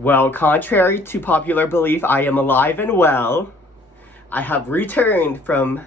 Well, contrary to popular belief, I am alive and well. I have returned from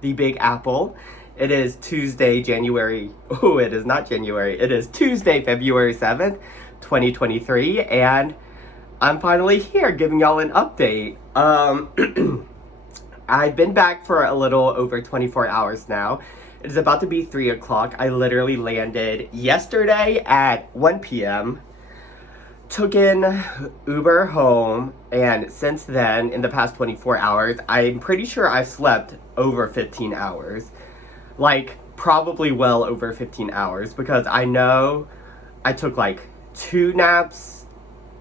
the Big Apple. It is Tuesday, January. Oh, it is not January. It is Tuesday, February 7th, 2023, and I'm finally here giving y'all an update. I've been back for a little over 24 hours now. It is about to be 3 o'clock. I literally landed yesterday at 1 p.m., took in Uber home, and since then, in the past 24 hours, I'm pretty sure I've slept over 15 hours. Like, probably well over 15 hours, because I know I took like 2 naps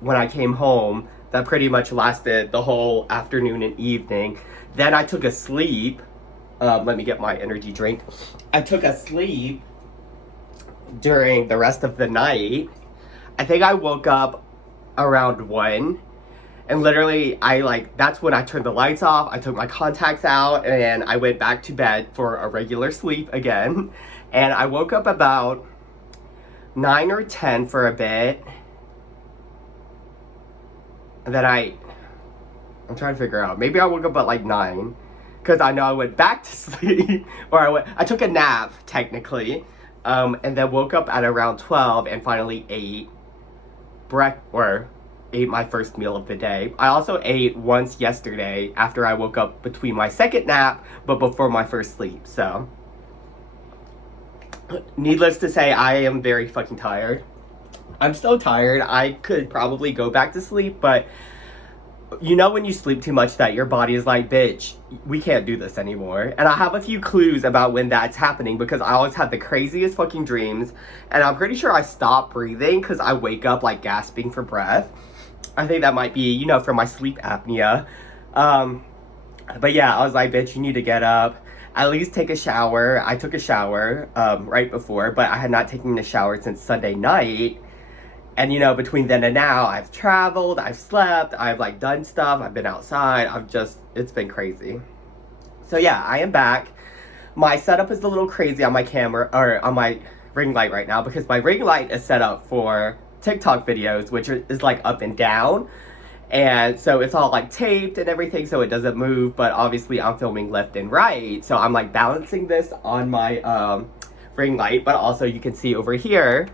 when I came home that pretty much lasted the whole afternoon and evening. Then I took a sleep. Let me get my energy drink. I took a sleep during the rest of the night. I think I woke up around 1, and literally that's when I turned the lights off. I took my contacts out and I went back to bed for a regular sleep again. And I woke up about 9 or 10 for a bit. And then I'm trying to figure out, maybe I woke up at like 9, because I know I went back to sleep, or I took a nap, technically, and then woke up at around 12 and finally ate my first meal of the day. I also ate once yesterday after I woke up between my second nap, but before my first sleep, so. Needless to say, I am very fucking tired. I'm so tired. I could probably go back to sleep, but you know when you sleep too much that your body is like, bitch, we can't do this anymore. And I have a few clues about when that's happening, because I always have the craziest fucking dreams, and I'm pretty sure I stop breathing because I wake up like gasping for breath. I think that might be, from my sleep apnea. But yeah, I was like, bitch, you need to get up, at least take a shower. I took a shower right before, but I had not taken a shower since Sunday night. And between then and now, I've traveled, I've slept, I've done stuff, I've been outside, it's been crazy. So yeah, I am back. My setup is a little crazy on my camera, or on my ring light right now, because my ring light is set up for TikTok videos, which is up and down. And so it's all taped and everything, so it doesn't move, but obviously I'm filming left and right. So I'm balancing this on my ring light, but also you can see over here,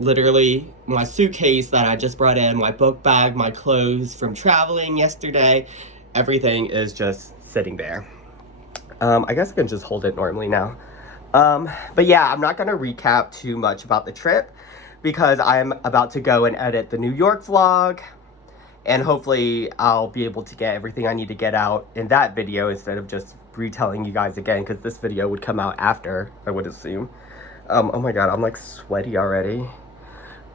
literally my suitcase that I just brought in, my book bag, my clothes from traveling yesterday, everything is just sitting there. I guess I can just hold it normally now. But yeah, I'm not gonna recap too much about the trip, because I'm about to go and edit the New York vlog, and hopefully I'll be able to get everything I need to get out in that video instead of just retelling you guys again, because this video would come out after, I would assume. Oh my god, I'm sweaty already.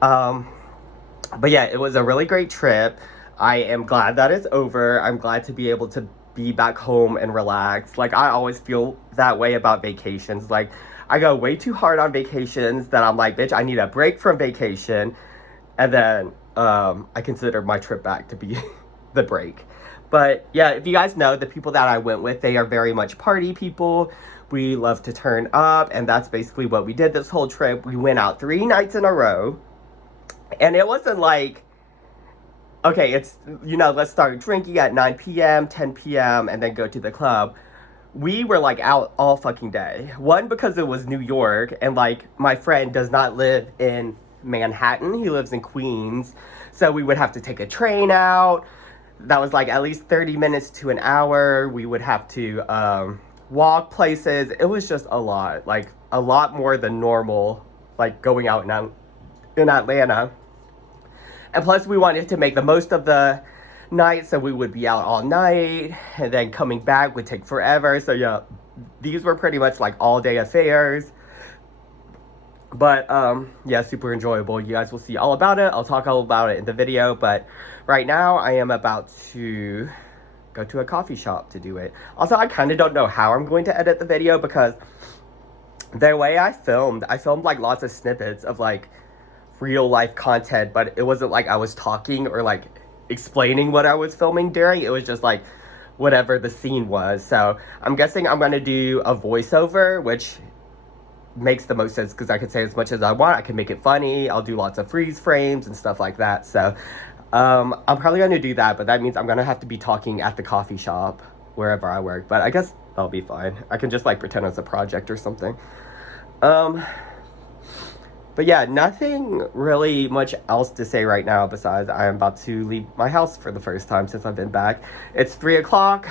But yeah, it was a really great trip. I am glad that it's over. I'm glad to be able to be back home and relax. I always feel that way about vacations. I go way too hard on vacations that I'm like, bitch, I need a break from vacation. And then, I consider my trip back to be the break. But yeah, if you guys know, the people that I went with, they are very much party people. We love to turn up, and that's basically what we did this whole trip. We went out 3 nights in a row. And it wasn't okay, it's, let's start drinking at 9 p.m., 10 p.m., and then go to the club. We were, out all fucking day. One, because it was New York, and, my friend does not live in Manhattan. He lives in Queens. So we would have to take a train out. That was, at least 30 minutes to an hour. We would have to walk places. It was just a lot. A lot more than normal, going out in Atlanta. And plus we wanted to make the most of the night, so we would be out all night, and then coming back would take forever. So yeah, these were pretty much all day affairs, but yeah, super enjoyable. You guys will see all about it. I'll talk all about it in the video, but right now I am about to go to a coffee shop to do it. Also, I kind of don't know how I'm going to edit the video, because the way I filmed lots of snippets of real life content, but it wasn't I was talking or explaining what I was filming during. It was just whatever the scene was. So I'm guessing I'm gonna do a voiceover, which makes the most sense because I can say as much as I want. I can make it funny. I'll do lots of freeze frames and stuff like that. So I'm probably going to do that, but that means I'm going to have to be talking at the coffee shop wherever I work. But I guess I'll be fine. I can just like pretend it's a project or something. But yeah, nothing really much else to say right now besides I am about to leave my house for the first time since I've been back. It's 3 o'clock.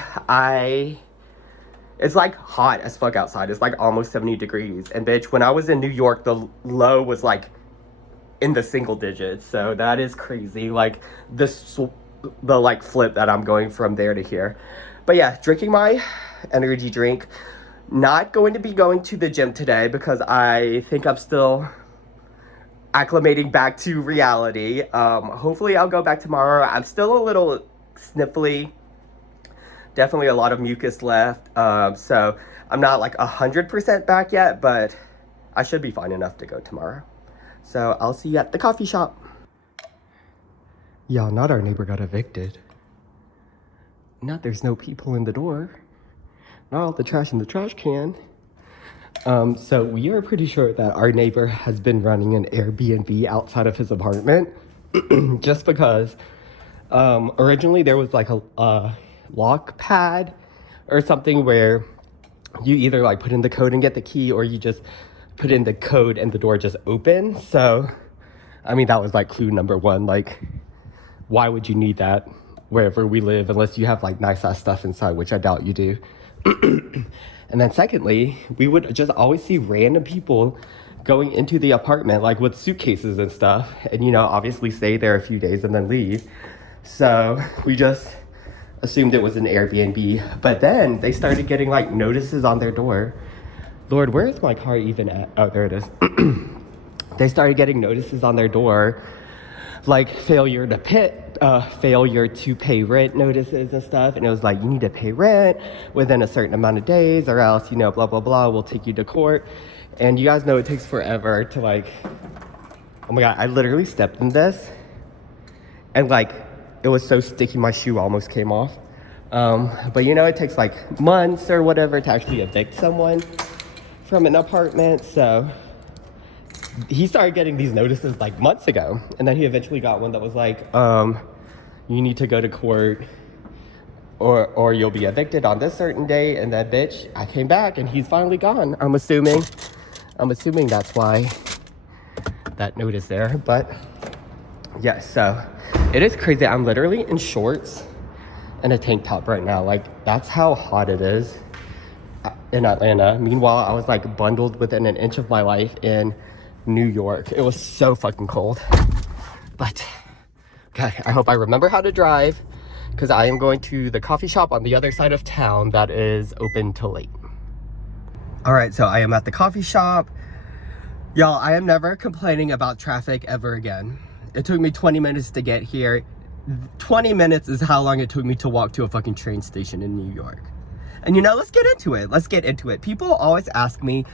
It's like hot as fuck outside. It's like almost 70 degrees. And bitch, when I was in New York, the low was like in the single digits. So that is crazy. Like the like flip that I'm going from there to here. But yeah, drinking my energy drink. Not going to be going to the gym today because I think I'm still acclimating back to reality. Hopefully I'll go back tomorrow. I'm still a little sniffly. Definitely a lot of mucus left. So I'm not like 100% back yet, but I should be fine enough to go tomorrow. So I'll see you at the coffee shop. Y'all, not our neighbor got evicted. Not there's no people in the door. Not all the trash in the trash can. So we are pretty sure that our neighbor has been running an Airbnb outside of his apartment. Just because originally there was like a lock pad or something where you either like put in the code and get the key, or you just put in the code and the door just opens. So I mean, that was like clue number one. Like, why would you need that wherever we live unless you have like nice ass stuff inside, which I doubt you do. And then secondly, we would just always see random people going into the apartment like with suitcases and stuff, and you know, obviously stay there a few days and then leave. So we just assumed it was an Airbnb. But then they started getting like notices on their door. Lord, where is my car even at? Oh, there it is. They started getting notices on their door, like failure to pay rent notices and stuff. And it was like, you need to pay rent within a certain amount of days, or else, you know, blah blah blah, we'll take you to court. And you guys know it takes forever to like, oh my god, I literally stepped in this and like it was so sticky my shoe almost came off. But you know, it takes like months or whatever to actually evict someone from an apartment. So he started getting these notices like months ago, and then he eventually got one that was like, you need to go to court or you'll be evicted on this certain day. And then bitch, I came back and he's finally gone. I'm assuming that's why that notice there. But yeah, so it is crazy. I'm literally in shorts and a tank top right now. Like, that's how hot it is in Atlanta. Meanwhile, I was like bundled within an inch of my life in New York. It was so fucking cold. But okay, I hope I remember how to drive, because I am going to the coffee shop on the other side of town that is open till late. All right, so I am at the coffee shop. Y'all, I am never complaining about traffic ever again. It took me 20 minutes to get here. 20 minutes is how long it took me to walk to a fucking train station in New York. And you know, let's get into it. People always ask me,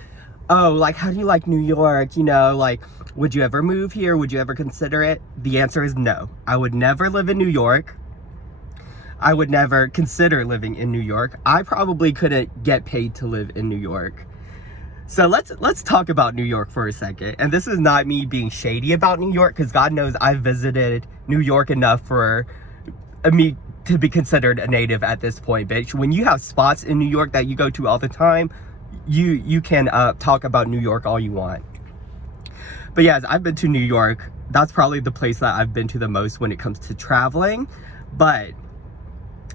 oh, like, how do you like New York? You know, like, would you ever move here? Would you ever consider it? The answer is no. I would never live in New York. I would never consider living in New York. I probably couldn't get paid to live in New York. So let's talk about New York for a second. And this is not me being shady about New York, because God knows I've visited New York enough for me to be considered a native at this point, bitch. When you have spots in New York that you go to all the time, you can talk about New York all you want. But yes, I've been to New York. That's probably the place that I've been to the most when it comes to traveling. But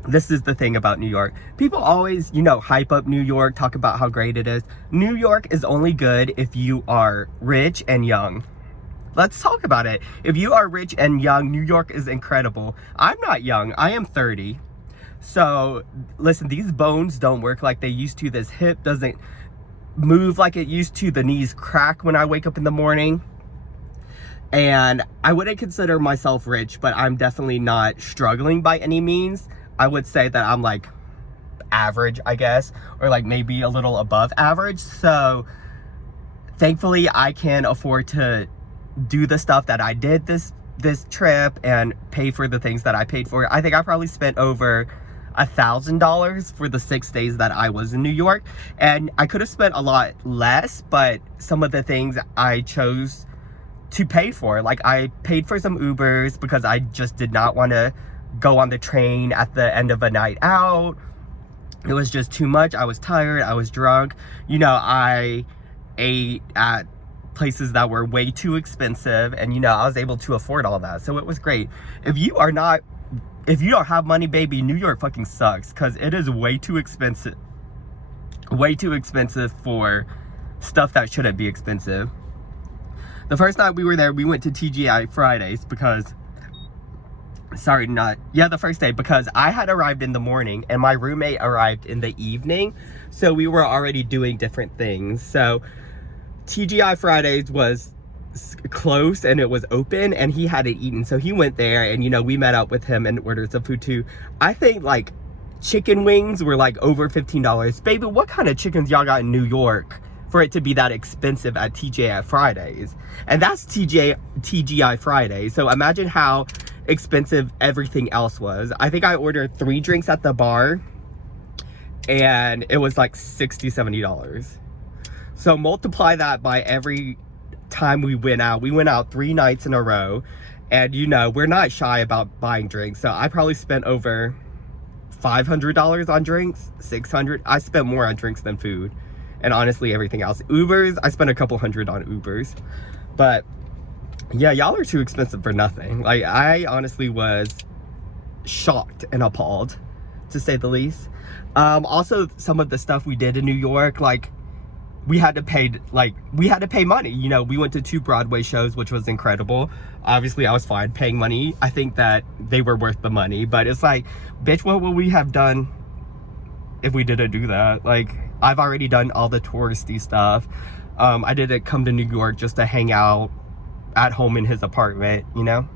this is the thing about New York. People always, you know, hype up New York, talk about how great it is. New York is only good if you are rich and young. Let's talk about it. If you are rich and young, New York is incredible. I'm not young. I am 30. So listen, these bones don't work like they used to. This hip doesn't move like it used to. The knees crack when I wake up in the morning. And I wouldn't consider myself rich, but I'm definitely not struggling by any means. I would say that I'm like average, I guess, or like maybe a little above average. So thankfully I can afford to do the stuff that I did this trip and pay for the things that I paid for. I think I probably spent over $1,000 for the 6 days that I was in New York. And I could have spent a lot less, but some of the things I chose to pay for, like I paid for some Ubers because I just did not want to go on the train at the end of a night out. It was just too much. I was tired. I was drunk. You know, I ate at places that were way too expensive, and you know, I was able to afford all that, so it was great. If you don't have money, baby, New York fucking sucks, because it is way too expensive for stuff that shouldn't be expensive. The first night we were there, we went to TGI Fridays because the first day, because I had arrived in the morning and my roommate arrived in the evening, so we were already doing different things. So TGI Fridays was close and it was open, and he hadn't eaten, so he went there, and you know, we met up with him and ordered some food too. I think like chicken wings were like over $15. Baby, what kind of chickens y'all got in New York for it to be that expensive at TGI Fridays? And that's TGI Fridays, so imagine how expensive everything else was. I think I ordered 3 drinks at the bar and it was like $60-70. So multiply that by every time we went out. We went out 3 nights in a row, and you know, we're not shy about buying drinks, so I probably spent over $500 on drinks. $600. I spent more on drinks than food, and honestly everything else. Ubers, I spent a couple hundred on Ubers. But yeah, y'all are too expensive for nothing. Like, I honestly was shocked and appalled, to say the least. Also, some of the stuff we did in New York, like we had to pay money. You know, we went to 2 Broadway shows, which was incredible. Obviously I was fine paying money. I think that they were worth the money, but it's like, bitch, what would we have done if we didn't do that? Like, I've already done all the touristy stuff. I didn't come to New York just to hang out at home in his apartment, you know?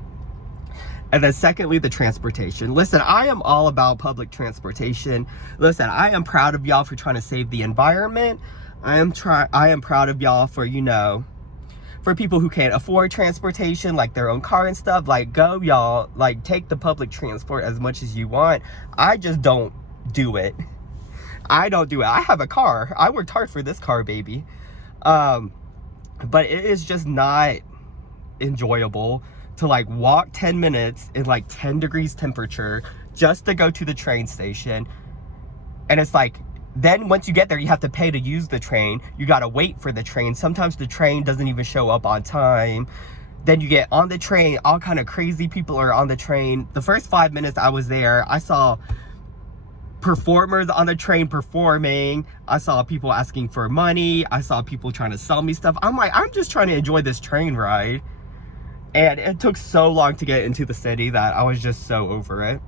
And then secondly, the transportation. Listen, I am all about public transportation. Listen, I am proud of y'all for trying to save the environment. I am proud of y'all for, you know, for people who can't afford transportation, like their own car and stuff. Like, go y'all, like, take the public transport as much as you want. I just don't do it. I don't do it. I have a car. I worked hard for this car, baby. But it is just not enjoyable to like walk 10 minutes in like 10 degrees temperature just to go to the train station. And it's like, then once you get there, you have to pay to use the train. You gotta wait for the train. Sometimes the train doesn't even show up on time. Then you get on the train, all kind of crazy people are on the train. The first 5 minutes I was there, I saw performers on the train performing. I saw people asking for money. I saw people trying to sell me stuff. I'm like, I'm just trying to enjoy this train ride. And it took so long to get into the city that I was just so over it.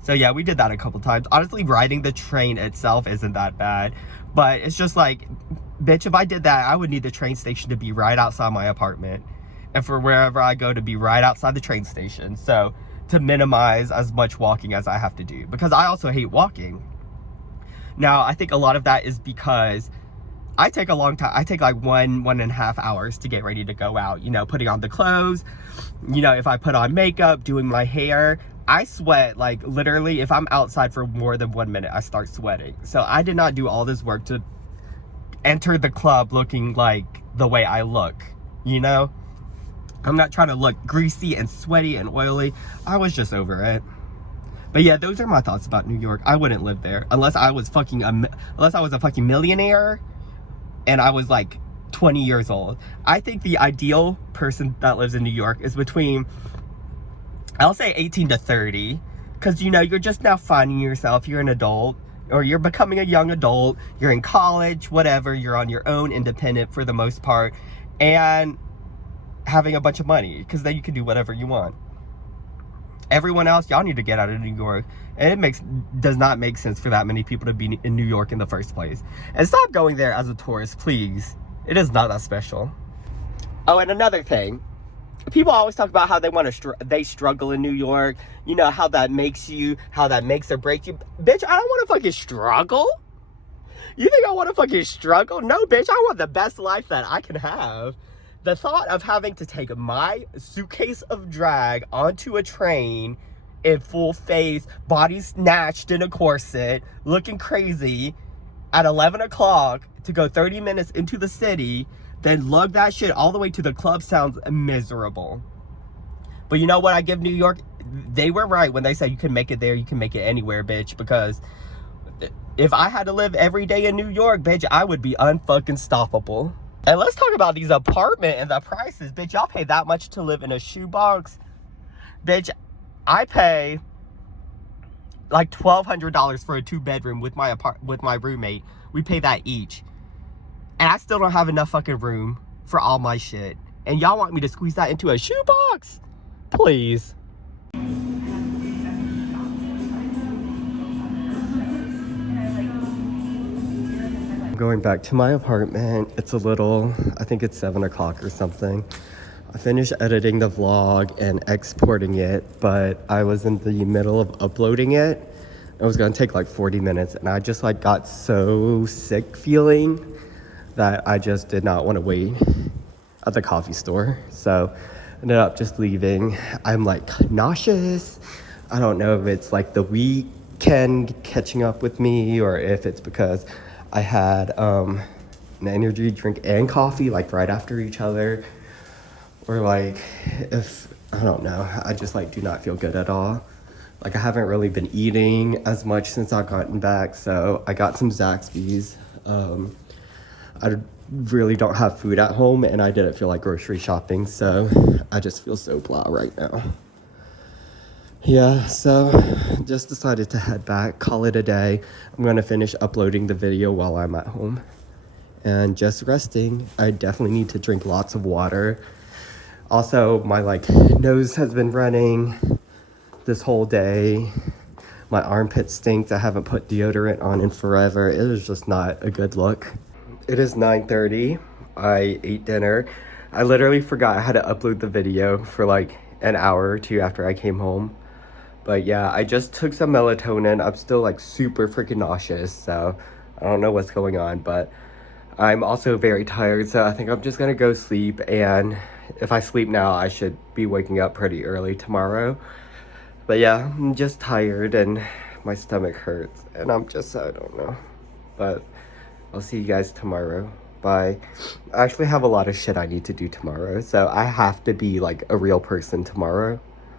So yeah, we did that a couple times. Honestly, riding the train itself isn't that bad, but it's just like, bitch, if I did that, I would need the train station to be right outside my apartment, and for wherever I go to be right outside the train station. So to minimize as much walking as I have to do, because I also hate walking. Now, I think a lot of that is because I take a long time. I take like 1.5 hours to get ready to go out, you know, putting on the clothes, you know, if I put on makeup, doing my hair, I sweat. Like, literally, if I'm outside for more than 1 minute, I start sweating. So I did not do all this work to enter the club looking like the way I look, you know? I'm not trying to look greasy and sweaty and oily. I was just over it. But yeah, those are my thoughts about New York. I wouldn't live there unless I was a fucking millionaire and I was like 20 years old. I think the ideal person that lives in New York is between, I'll say 18 to 30, because, you know, you're just now finding yourself. You're an adult, or you're becoming a young adult. You're in college, whatever. You're on your own, independent for the most part, and having a bunch of money, because then you can do whatever you want. Everyone else, y'all need to get out of New York. And it does not make sense for that many people to be in New York in the first place. And stop going there as a tourist, please. It is not that special. Oh, and another thing. People always talk about how they struggle in New York. You know, how that makes or breaks you. Bitch, I don't want to fucking struggle. You think I want to fucking struggle? No, bitch, I want the best life that I can have. The thought of having to take my suitcase of drag onto a train in full face, body snatched in a corset, looking crazy at 11 o'clock to go 30 minutes into the city, then lug that shit all the way to the club sounds miserable. But you know what? I give New York, they were right when they said you can make it there, you can make it anywhere, bitch. Because if I had to live every day in New York, bitch, I would be unfucking stoppable. And let's talk about these apartment and the prices, bitch. Y'all pay that much to live in a shoebox? Bitch, I pay like $1,200 for a 2-bedroom with my roommate. We pay that each. And I still don't have enough fucking room for all my shit. And y'all want me to squeeze that into a shoebox? Please. I'm going back to my apartment. It's a little, I think it's 7 o'clock or something. I finished editing the vlog and exporting it, but I was in the middle of uploading it. It was gonna take like 40 minutes, and I just like got so sick feeling that I just did not want to wait at the coffee store. So I ended up just leaving. I'm like nauseous. I don't know if it's like the weekend catching up with me, or if it's because I had an energy drink and coffee like right after each other, or like if, I don't know, I just like do not feel good at all. Like I haven't really been eating as much since I've gotten back, so I got some Zaxby's. I really don't have food at home, and I didn't feel like grocery shopping, so I just feel so blah right now. Yeah, so just decided to head back, call it a day. I'm gonna finish uploading the video while I'm at home and just resting. I definitely need to drink lots of water. Also, my like nose has been running this whole day. My armpits stink. I haven't put deodorant on in forever. It is just not a good look. It is 9:30. I ate dinner. I literally forgot I had to upload the video for like an hour or two after I came home. But yeah, I just took some melatonin. I'm still like super freaking nauseous, so I don't know what's going on, but I'm also very tired, so I think I'm just gonna go sleep, and if I sleep now, I should be waking up pretty early tomorrow. But yeah, I'm just tired and my stomach hurts, and I don't know. But I'll see you guys tomorrow. Bye. I actually have a lot of shit I need to do tomorrow, so I have to be like a real person tomorrow.